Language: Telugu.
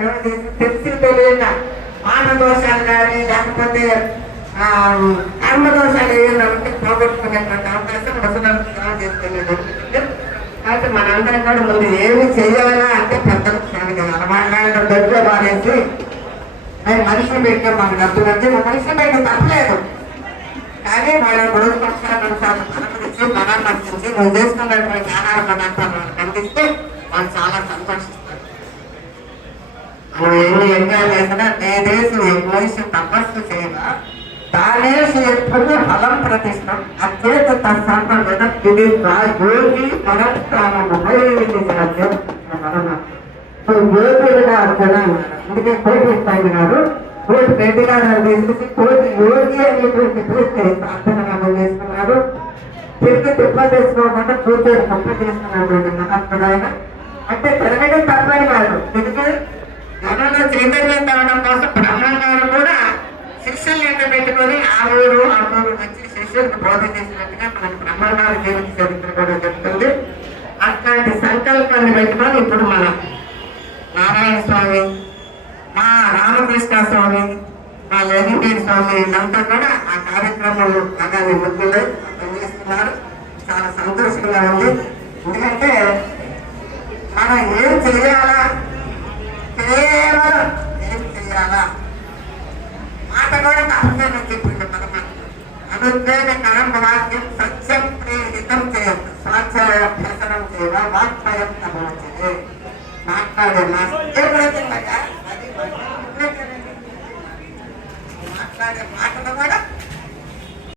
తెలిసి తెలియన ఆనదోషాలు కానీ లేకపోతే కర్మదోషాలు కర్మ దోషాలు పోగొట్టుకునేటువంటి అవకాశం ముసలి చేస్తున్నది కాబట్టి మనందరం కూడా ముందు ఏమి చేయాలా అంటే పెద్దలకు సేవ చేయాలి. వాళ్ళ దగ్గర మానేసి అది మనిషిని పెట్టిన మాకు డబ్బులు వచ్చి మనిషిని పెట్టిన తప్పలేదు. కానీ వాళ్ళ రోజు పక్షాలు రెండు సార్లు పరామర్శించి నువ్వు చేసుకున్నటువంటి ఆహార పదార్థాలు కనిపిస్తే వాళ్ళు చాలా సంతోషిస్తారు. మనం యజ్ఞాలు చేసినా నేనేసి మనిషి తపస్సు చేయగా తానేసి ఎప్పుడు ఫలం ప్రతిష్టం అత్యేత తత్సంపద ఇది యోగి పరస్థానము యోగులుగా అర్చన అందుకే కోటి ఇస్తాయి గారు కోటి రెడ్డి గారు అని కోటి యోగి అనేటువంటి పూర్తి చేసుకున్నారు తిరిగి తిప్ప చేసుకోకుండా పూర్తి తప్ప చేసుకున్నటువంటి మహాత్ముడైన అంటే తిరగడం తప్పని కాదు. తిరిగి చైతన్యం తేవడం కోసం బ్రహ్మం గారు కూడా శిష్యులు ఎంత పెట్టుకొని ఆ ఊరు ఆ ఊరు వచ్చి శిష్యులకు బోధ చేసినట్టుగా మనకు బ్రహ్మం గారి జీవిత చరిత్ర కూడా చెప్తుంది. అట్లాంటి సంకల్పాన్ని పెట్టుకొని ఇప్పుడు మనం నారాయణ స్వామి మా రామకృష్ణ స్వామి మా లలితీర్ స్వామి వీళ్ళంతా కూడా ఆ కార్యక్రమంలో బాగానే ముగ్గులు పనిచేస్తున్నారు చాలా సంతోషంగా ఉంది. ఎందుకంటే మనం ఏం చేయాలా నిర్ణయ కాండవాక్యం సత్యం ప్రేరితం చేయండి స్వాధ్యాయోభ్యసనం చేయవ వాక్మయం తమవచ్చే మాట్లాడే మాట్లాడే మాటలు కూడా